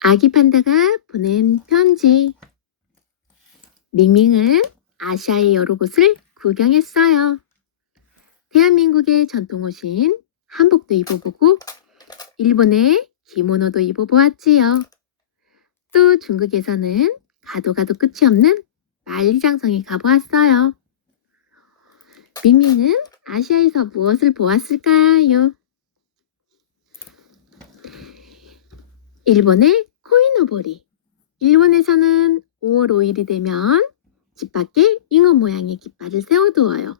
아기 판다가 보낸 편지. 밍밍은 아시아의 여러 곳을 구경했어요. 대한민국의 전통옷인 한복도 입어보고 일본의 기모노도 입어보았지요. 또 중국에서는 가도 가도 끝이 없는 만리장성에 가보았어요. 밍밍은 아시아에서 무엇을 보았을까요? 일본의 코이노보리. 일본에서는 5월 5일이 되면 집 밖에 잉어 모양의 깃발을 세워두어요.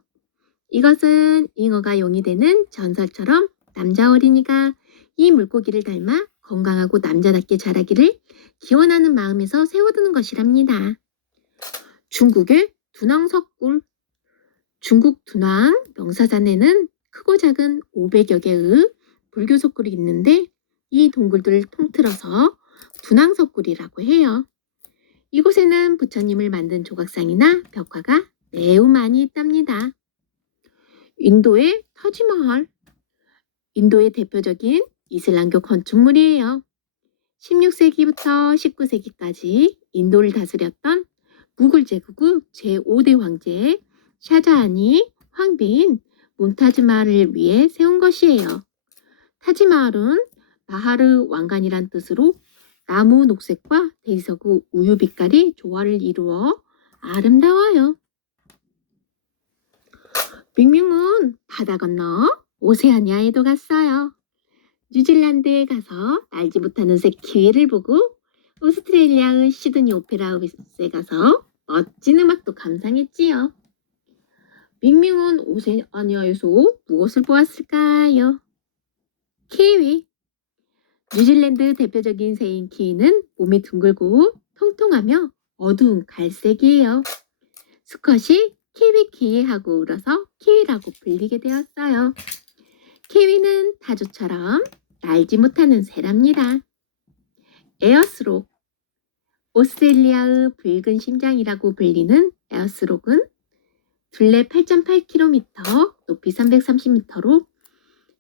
이것은 잉어가 용이 되는 전설처럼 남자 어린이가 이 물고기를 닮아 건강하고 남자답게 자라기를 기원하는 마음에서 세워두는 것이랍니다. 중국의 두낭석굴. 중국 두낭 명사산에는 크고 작은 500여 개의 불교 석굴이 있는데 이 동굴들을 통틀어서 두낭석굴이라고 해요. 이곳에는 부처님을 만든 조각상이나 벽화가 매우 많이 있답니다. 인도의 타지마할. 인도의 대표적인 이슬람교 건축물이에요. 16세기부터 19세기까지 인도를 다스렸던 무굴 제국의 제5대 황제 샤자한이 황비인 문타즈마할을 위해 세운 것이에요. 타지마할은 마하르 왕관이란 뜻으로 나무 녹색과 대리석의 우유 빛깔이 조화를 이루어 아름다워요. 밍밍은 바다 건너 오세아니아에도 갔어요. 뉴질랜드에 가서 날지 못하는 새 기회를 보고 오스트레일리아의 시드니 오페라 하우스에 가서 멋진 음악도 감상했지요. 밍밍은 오세아니아에서 무엇을 보았을까요? 키위. 뉴질랜드 대표적인 새인 키위는 몸이 둥글고 통통하며 어두운 갈색이에요. 수컷이 키위키위하고 울어서 키위라고 불리게 되었어요. 키위는 타조처럼 날지 못하는 새랍니다. 에어스록. 오스트레일리아의 붉은 심장이라고 불리는 에어스록은 둘레 8.8km, 높이 330m로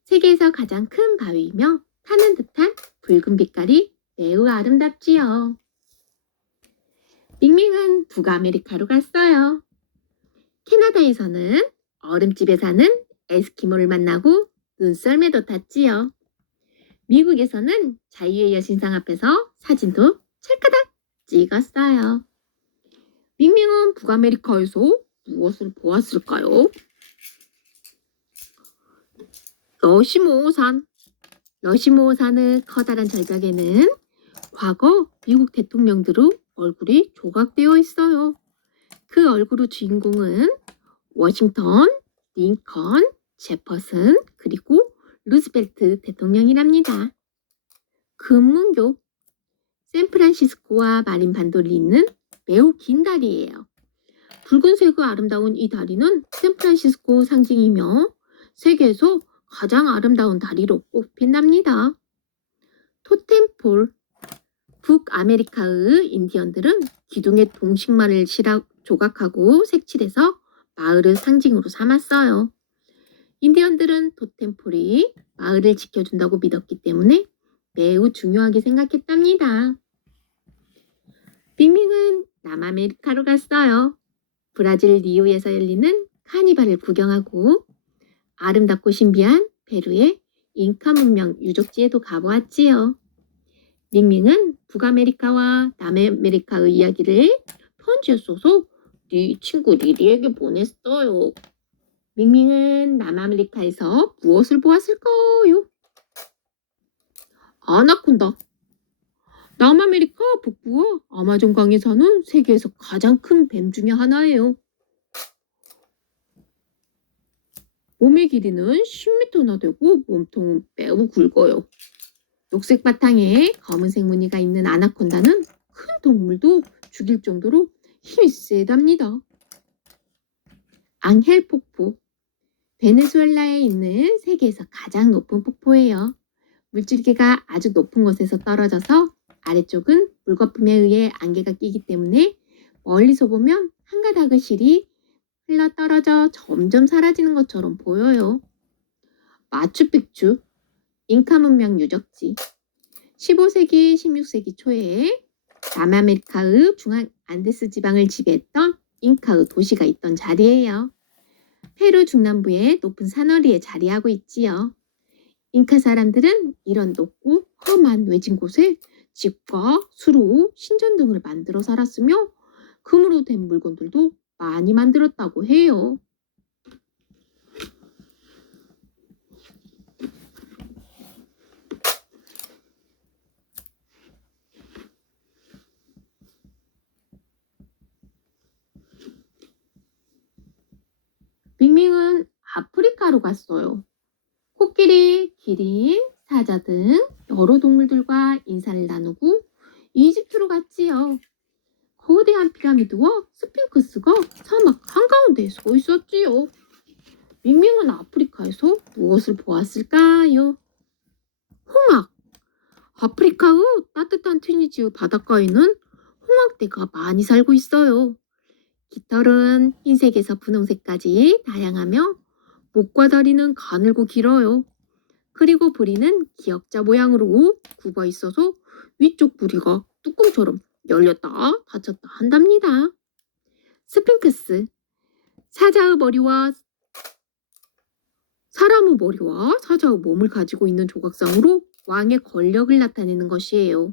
세계에서 가장 큰 바위이며 타는 듯한 붉은 빛깔이 매우 아름답지요. 밍밍은 북아메리카로 갔어요. 캐나다에서는 얼음집에 사는 에스키모를 만나고 눈썰매도 탔지요. 미국에서는 자유의 여신상 앞에서 사진도 찰까닥 찍었어요. 밍밍은 북아메리카에서 무엇을 보았을까요? 러시모산. 러시모산의 커다란 절벽에는 과거 미국 대통령들의 얼굴이 조각되어 있어요. 그 얼굴의 주인공은 워싱턴, 링컨, 제퍼슨, 그리고 루스벨트 대통령이랍니다. 금문교. 샌프란시스코와 마린 반도를 잇는 매우 긴 다리예요. 붉은색의 아름다운 이 다리는 샌프란시스코 상징이며 세계에서 가장 아름다운 다리로 꼽힌답니다. 토템폴. 북아메리카의 인디언들은 기둥에 동식말을 조각하고 색칠해서 마을의 상징으로 삼았어요. 인디언들은 토템폴이 마을을 지켜준다고 믿었기 때문에 매우 중요하게 생각했답니다. 밍밍은 남아메리카로 갔어요. 브라질 리우에서 열리는 카니발을 구경하고 아름답고 신비한 페루의 잉카 문명 유적지에도 가보았지요. 밍밍은 북아메리카와 남아메리카의 이야기를 편지에 써서 네 친구 리리에게 보냈어요. 밍밍은 남아메리카에서 무엇을 보았을까요? 아나콘다. 남아메리카 북부와 아마존강에 사는 세계에서 가장 큰 뱀 중에 하나예요. 몸의 길이는 10m나 되고 몸통은 매우 굵어요. 녹색 바탕에 검은색 무늬가 있는 아나콘다는 큰 동물도 죽일 정도로 힘이 세답니다. 앙헬 폭포. 베네수엘라에 있는 세계에서 가장 높은 폭포예요. 물줄기가 아주 높은 곳에서 떨어져서 아래쪽은 물거품에 의해 안개가 끼기 때문에 멀리서 보면 한 가닥의 실이 흘러 떨어져 점점 사라지는 것처럼 보여요. 마추픽추. 잉카 문명 유적지. 15세기, 16세기 초에 남아메리카의 중앙 안데스 지방을 지배했던 잉카의 도시가 있던 자리예요. 페루 중남부의 높은 산허리에 자리하고 있지요. 잉카 사람들은 이런 높고 험한 외진 곳에 집과 수로, 신전 등을 만들어 살았으며 금으로 된 물건들도 많이 만들었다고 해요. 밍밍은 아프리카로 갔어요. 코끼리, 기린, 사자 등 여러 동물들과 인사를 나누고 이집트로 갔지요. 거대한 피라미드와 스핑크스가 사막 한가운데에 서 있었지요. 밍밍은 아프리카에서 무엇을 보았을까요? 홍학. 아프리카의 따뜻한 튀니지의 바닷가에는 홍학대가 많이 살고 있어요. 깃털은 흰색에서 분홍색까지 다양하며 목과 다리는 가늘고 길어요. 그리고 부리는 기역자 모양으로 굽어 있어서 위쪽 부리가 뚜껑처럼 열렸다 닫혔다 한답니다. 스핑크스. 사자의 머리와 사람의 머리와 사자의 몸을 가지고 있는 조각상으로 왕의 권력을 나타내는 것이에요.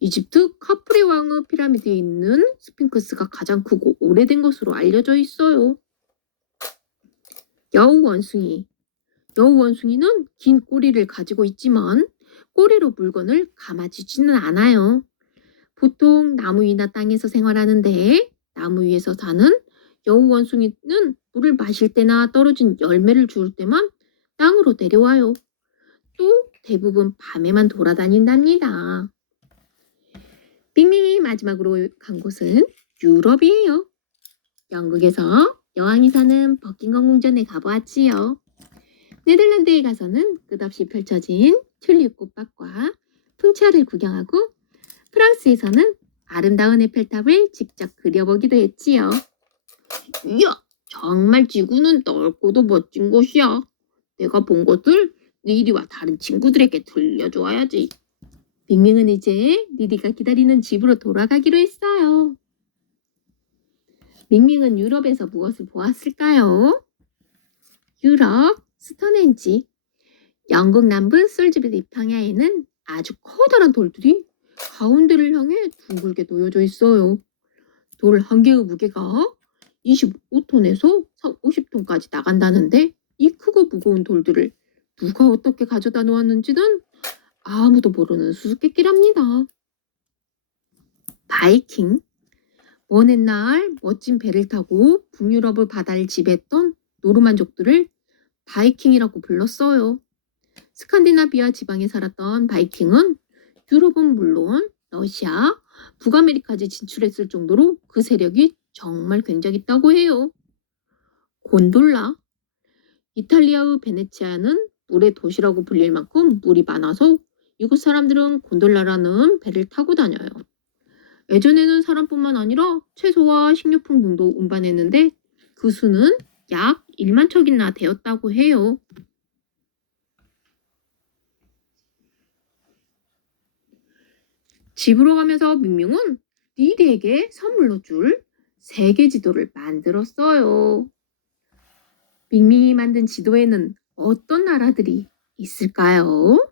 이집트 카프레 왕의 피라미드에 있는 스핑크스가 가장 크고 오래된 것으로 알려져 있어요. 여우 원숭이. 여우 원숭이는 긴 꼬리를 가지고 있지만 꼬리로 물건을 감아주지는 않아요. 보통 나무 위나 땅에서 생활하는데 나무 위에서 사는 여우 원숭이는 물을 마실 때나 떨어진 열매를 주울 때만 땅으로 내려와요. 또 대부분 밤에만 돌아다닌답니다. 빙빙이 마지막으로 간 곳은 유럽이에요. 영국에서 여왕이 사는 버킹엄 궁전에 가보았지요. 네덜란드에 가서는 끝없이 펼쳐진 튤립 꽃밭과 풍차를 구경하고 프랑스에서는 아름다운 에펠탑을 직접 그려보기도 했지요. 이야, 정말 지구는 넓고도 멋진 곳이야. 내가 본 것들 리리와 다른 친구들에게 들려줘야지. 빙빙은 이제 리리가 기다리는 집으로 돌아가기로 했어요. 밍밍은 유럽에서 무엇을 보았을까요? 유럽 스톤헨지. 영국 남부 솔즈베리 평야에는 아주 커다란 돌들이 가운데를 향해 둥글게 놓여져 있어요. 돌 한 개의 무게가 25톤에서 50톤까지 나간다는데 이 크고 무거운 돌들을 누가 어떻게 가져다 놓았는지는 아무도 모르는 수수께끼랍니다. 바이킹. 먼 옛날 멋진 배를 타고 북유럽의 바다를 지배했던 노르만족들을 바이킹이라고 불렀어요. 스칸디나비아 지방에 살았던 바이킹은 유럽은 물론 러시아, 북아메리카까지 진출했을 정도로 그 세력이 정말 굉장했다고 해요. 곤돌라. 이탈리아의 베네치아는 물의 도시라고 불릴 만큼 물이 많아서 이곳 사람들은 곤돌라라는 배를 타고 다녀요. 예전에는 사람뿐만 아니라 채소와 식료품 등도 운반했는데 그 수는 약 1만 척이나 되었다고 해요. 집으로 가면서 밍밍은 리리에게 선물로 줄 세계 지도를 만들었어요. 밍밍이 만든 지도에는 어떤 나라들이 있을까요?